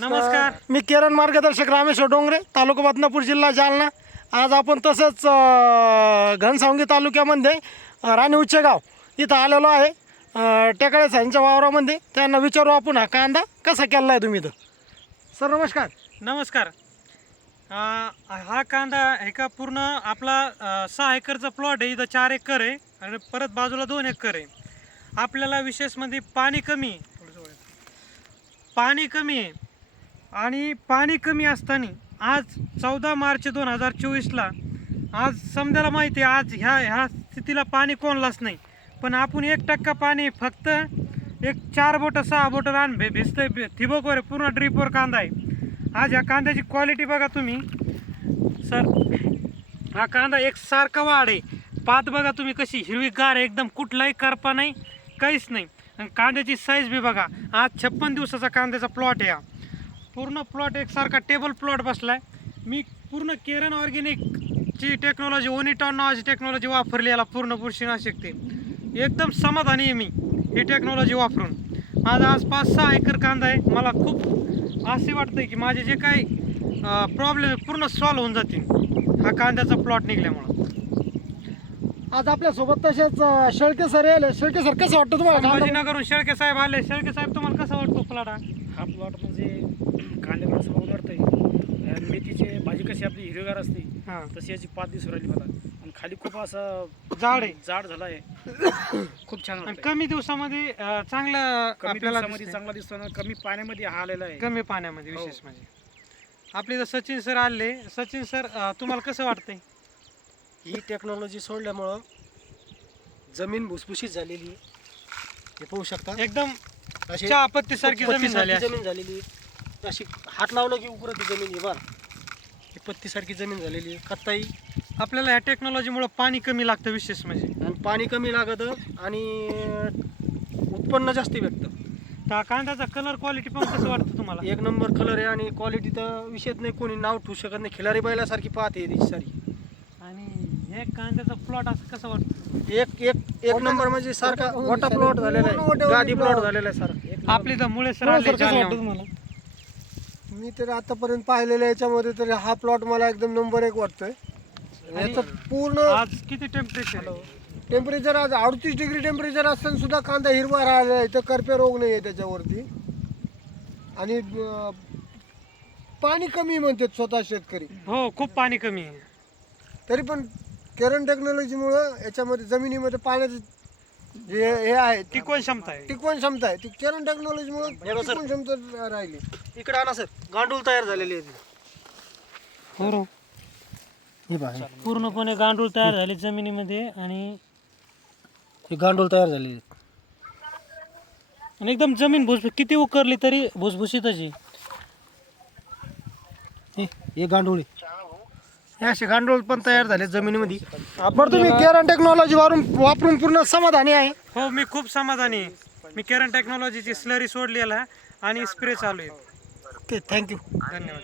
नमस्कार. मी किरण मार्गदर्शक रामेश्वर डोंगरे, तालुका बदनापूर, जिल्हा जालना. आज आपण तसंच घनसावंगी तालुक्यामध्ये राणी उच्चगाव इथं आलेलो आहे. टेकाळे साईंच्या वावरामध्ये त्यांना विचारू आपण हा कांदा कसा केला आहे तुम्ही इथं. सर नमस्कार. नमस्कार. हा कांदा हे का पूर्ण आपला 6 एकरचा प्लॉट आहे. इथं 4 एकर आहे आणि परत बाजूला 2 एकर आहे. आपल्याला विशेष म्हणजे पाणी कमी आहे आणि पाणी कमी असताना आज 14 मार्च 2024ला आज समजायला माहिती आहे आज ह्या स्थितीला पाणी कोणलाच नाही. पण आपण 1% पाणी फक्त 4 बोटं 6 बोटं रान भिजतंय ठिबकवर पूर्ण ड्रीपवर कांदा आहे. आज ह्या कांद्याची क्वालिटी बघा तुम्ही सर. हा कांदा एकसारखा वाढ आहे. पात बघा तुम्ही कशी हिरवीगार आहे, एकदम कुठलाही करपा नाही, काहीच नाही. आणि कांद्याची साईज बी बघा. आज 56 दिवसाचा कांद्याचा प्लॉट आहे. हा पूर्ण प्लॉट एकसारखा टेबल प्लॉट बसलाय. मी पूर्ण केरन ऑर्गॅनिकची टेक्नॉलॉजी, ओनिटॉन नावाची टेक्नॉलॉजी वापरली. याला पूर्ण बुरशीनाशक ते एकदम समाधानी आहे मी ही टेक्नॉलॉजी वापरून. माझा आज 5-6 एकर कांदा आहे. मला खूप असे वाटतंय की माझे जे काही प्रॉब्लेम पूर्ण सॉल्व्ह होऊन जातील हा कांद्याचा प्लॉट निघल्यामुळं. आज आपल्यासोबत तसेच शेळके सर आले. शेळके सर कसं वाटतं तुम्हाला कांदा? संभाजीनगरहून शेळके साहेब आले. शेळके साहेब तुम्हाला कसा वाटतो प्लॉट? हा प्लॉट म्हणजे कांद्याकडे समोर वाटतंय. मेथीची भाजी कशी आपली हिरवीगार असते हां, तशी याची पात दिसून राहिली मला. आणि खाली खूप असं जाड आहे, जाड झाला आहे. खूप छान आणि वाटतंय. कमी दिवसामध्ये चांगलं कमी आपल्याला दिवसामध्ये दिसतंय. चांगला दिसतो ना. कमी पाण्यामध्ये हा आलेला आहे. कमी पाण्यामध्ये हो. विशेष म्हणजे. आपले इथं सचिन सर आले. सचिन सर तुम्हाला कसं वाटतंय? ही टेक्नॉलॉजी सोडल्यामुळं जमीन भुसभुशीत झालेली आहे. हे पाहू शकता. एकदम अशी चहा पत्तीसारखी जमीन पत्तीसारखी झाली अशी. जमीन झालेली आहे. अशी हात लावलं की उकरती जमीन आहे बरं. ही पत्तीसारखी जमीन झालेली आहे. कत्ताई आपल्याला ह्या टेक्नॉलॉजीमुळे पाणी कमी लागतं विशेष म्हणजे. आणि पाणी कमी लागतं आणि उत्पन्न जास्त भेटतं. तर कांद्याचा कलर क्वालिटी पण कसं वाटतं तुम्हाला? एक नंबर कलर आहे आणि क्वालिटी तर विषयच नाही. कोणी नाव ठेवू शकत नाही. खिलारी बैलासारखी पाहते त्याची सारी. आणि हे कांद्याचा प्लॉट असं कसं वाटतं? एक नंबर म्हणजे सारखा मोठा प्लॉट झालेला आहे. गादी प्लॉट झालेला आहे सारा. आपले तर मुळे सर आले जालन्याहून. तुम्हाला? मी तर आतापर्यंत पाहिलेल्या याच्यामध्ये तर हा प्लॉट मला एकदम नंबर 1 वाटतोय. याचं पूर्ण आज किती टेम्परेचर? टेम्परेचर आज 38 डिग्री टेम्परेचर असताना सुद्धा कांदा हिरवा राहिला आहे. इथं करपे रोग नाही आहे त्याच्यावरती. आणि पाणी कमी म्हणतात स्वतः शेतकरी. हो, खूप पाणी कमी आहे. तरी पण केरन टेक्नॉलॉजीमुळं याच्यामध्ये जमिनीमध्ये पाण्याचं जे हे आहे टिकवण क्षमता आहे. टिकवण क्षमता आहे ती केरन टेक्नॉलॉजीमुळे हे बघ सर. टिकवण क्षमता राहिली. इकडे आणा सर. गांडूळ तयार झालेली आहे. हो, हे पहा. पूर्णपणे गांडूळ तयार झाले जमिनीमध्ये आणि हे गांडूळ तयार झालेली आहे. एकदम जमीन किती उकरली तरी भुसभुशीतच आहे. हे गांडूळ आहे. हे असे गांडूळ पण तयार झाले जमिनीमध्ये. बरं, तुम्ही केरन टेक्नॉलॉजी वापरून पूर्ण समाधानी आहे? हो, मी खूप समाधानी आहे. मी केरन टेक्नॉलॉजीची स्लरी सोडलेला आणि स्प्रे चालू आहे. Okay, thank you. धन्यवाद.